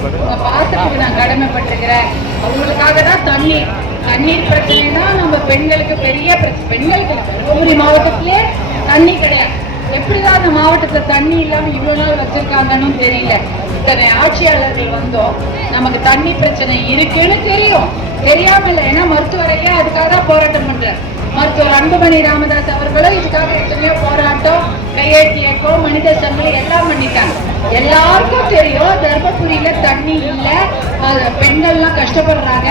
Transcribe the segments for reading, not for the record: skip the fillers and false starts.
பாசத்துக்கு நான் கடமைப்பட்டிருக்கிறேன். அவங்களுக்காக தான் தண்ணீர் பிரச்சனை தான் நம்ம பெண்களுக்கு பெரிய பிரச்சனை. பெண்களுக்கு தருமபுரி மாவட்டத்திலே தண்ணி கிடையாது. எப்படிதான் அந்த மாவட்டத்துல தண்ணி இல்லாம இவ்வளவு நாள் வச்சிருக்காங்கன்னு தெரியல. இத்தனை ஆட்சியாளர்கள் வந்தோம், நமக்கு தண்ணி பிரச்சனை இருக்குன்னு தெரியும், தெரியாம இல்லை. ஏன்னா மருத்துவரையே அதுக்காக தான் போராட்டம் பண்றாரு. மருத்துவர் அன்புமணி ராமதாஸ் அவர்களும் இதுக்காக எத்தனையோ போராட்டம், கையெழுத்து இயக்கம், மனித சங்கிலி எல்லாம் பண்ணிட்டாங்க. எல்லாருக்கும் தெரியும் தர்மபுரியில தண்ணி இல்ல, பெண்கள்லாம் கஷ்டப்படுறாங்க.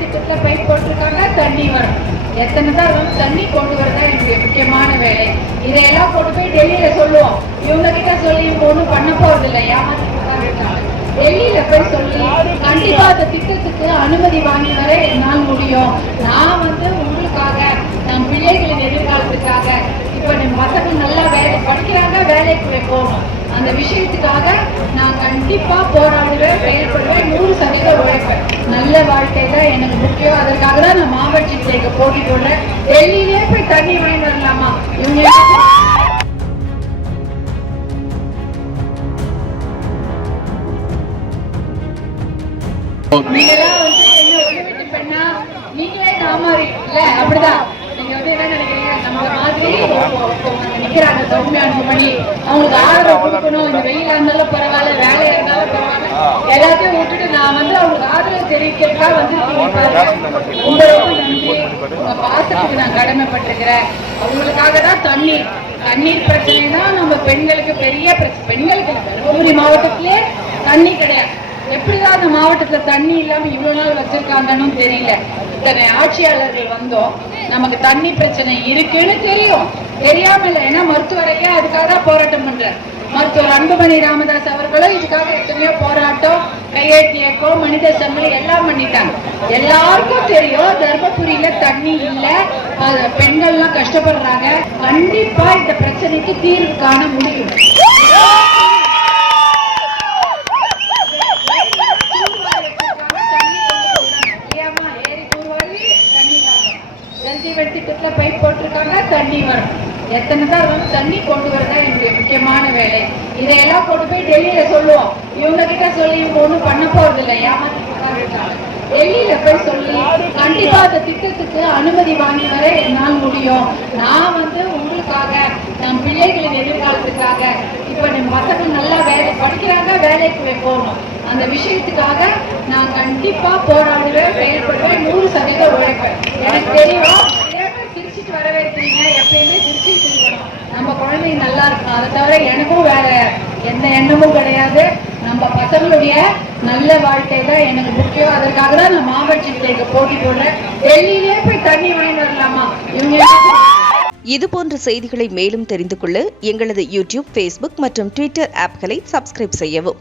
திட்டத்துல பைப் போட்டிருக்காங்க, தண்ணி வரும். எத்தனை தான் தண்ணி கொண்டு வரதா என்னுடைய முக்கியமான வேலை. இதையெல்லாம் கொண்டு போய் டெல்லியில சொல்லுவோம். இவங்க கிட்ட சொல்லி ஒண்ணும் பண்ண போறது இல்லை, ஏமாத்திட்டு இருக்காங்க. டெல்லியில போய் சொல்லி கண்டிப்பா அந்த திட்டத்துக்கு அனுமதி வாங்கி வர என்னால் முடியும். நான் உங்களுக்காக, நம் பிள்ளைகளின் எதிர்காலத்துக்காக, இப்ப பசங்க நல்லா வேலை படிக்கிறாங்க, வேலைக்கு போகணும். அந்த விஷயத்துக்காக நான் கண்டிப்பா போராடுவேன், செயல்படுவேன், 100% உழைப்பேன். நல்ல வாழ்க்கை தான் எனக்கு முக்கியம். அதற்காக தான் நான் மாவட்டத்திற்கு போட்டி போடுறேன். டெல்லியிலே போய் தண்ணி வாங்கி வரலாமா? இவங்க பெண்ணா நீங்களே காமாரி இல்ல, அப்படிதான். நீங்க என்ன நினைக்கிறீங்க? நம்ம மாதிரி நிக்கிறாங்க தொழில் பண்ணி அவங்களுக்கு ஆதரவு கொடுக்கணும். இந்த வெயிலா இருந்தாலும் பரவாயில்ல, வேலையா இருந்தாலும் பரவாயில்ல, எல்லாத்தையும் விட்டுட்டு நான் அவங்களுக்கு ஆதரவு தெரிவிக்கிறதுக்காக உங்களுக்கு நன்றி. உங்க பாசத்துக்கு நான் கடமைப்பட்டிருக்கிறேன். அவங்களுக்காக தான் தண்ணீர் பிரச்சனை தான் நம்ம பெண்களுக்கு பெரிய பிரச்சனை. பெண்களுக்கு தருமபுரி மாவட்டத்திலே தண்ணி கிடையாது. எப்படிதான் அந்த மாவட்டத்துல தண்ணி இல்லாம இவ்வளவு நாள் வச்சிருக்காங்கன்னு தெரியல. இத்தனை ஆட்சியாளர்கள் வந்தோம், நமக்கு தண்ணி பிரச்சனை இருக்குன்னு தெரியும், தெரியாம இல்லை. ஏன்னா மருத்துவரையே அதுக்காக தான் போராட்டம் பண்றாரு. மருத்துவர் அன்புமணி ராமதாஸ் அவர்களும் இதுக்காக எத்தனையோ போராட்டம், கையெழுத்து இயக்கம், மனித சங்கிலி எல்லாம் பண்ணிட்டாங்க. எல்லாருக்கும் தெரியும் தர்மபுரியில தண்ணி இல்ல, பெண்கள்லாம் கஷ்டப்படுறாங்க. கண்டிப்பா இந்த பிரச்சனைக்கு தீர்வு காண முடியும். திட்டத்துல பைப் போட்டிருக்காங்க, தண்ணி வரும். எத்தனை தான் தண்ணி கொண்டு வரதா என்னுடைய முக்கியமான வேலை. இதையெல்லாம் கொண்டு போய் டெல்லியில சொல்லுவோம். இவங்க கிட்ட சொல்லி இவங்க ஒண்ணும் பண்ண போறது இல்லை, ஏமாத்திட்டு இருக்காங்க. டெல்லியில போய் சொல்லி கண்டிப்பா அந்த திட்டத்துக்கு அனுமதி வாங்கி வர என்னால் முடியும். நான் உங்களுக்காக, நம் பிள்ளைகளின் எதிர்காலத்துக்காக, இப்ப பசங்க நல்லா வேலை படிக்கிறாங்க, வேலைக்கு போகணும். அந்த விஷயத்துக்காக நான் கண்டிப்பா போராடுவேன், செயல்படுவேன், 100% உழைப்பேன். எனக்கு தெரியும் சிரிச்சுட்டு வரவேற்கிறீங்க, எப்பயுமே சிரிச்சுட்டு இருக்கணும். நம்ம குழந்தைங்க நல்லா இருக்கும். அதை தவிர எனக்கும் வேற எந்த எண்ணமும் கிடையாது. நம்ம பசங்களுடைய நல்ல வாழ்க்கை தான் எனக்கு முக்கியம். அதற்காக தான் நான் மாவட்டத்திற்கு போட்டி போடுறேன். டெல்லியிலே போய் தண்ணி வாங்கி வரலாமா? இவங்க இதுபோன்ற செய்திகளை மேலும் தெரிந்து கொள்ள எங்களது யூடியூப், Facebook மற்றும் Twitter ஆப்களை சப்ஸ்கிரைப் செய்யவும்.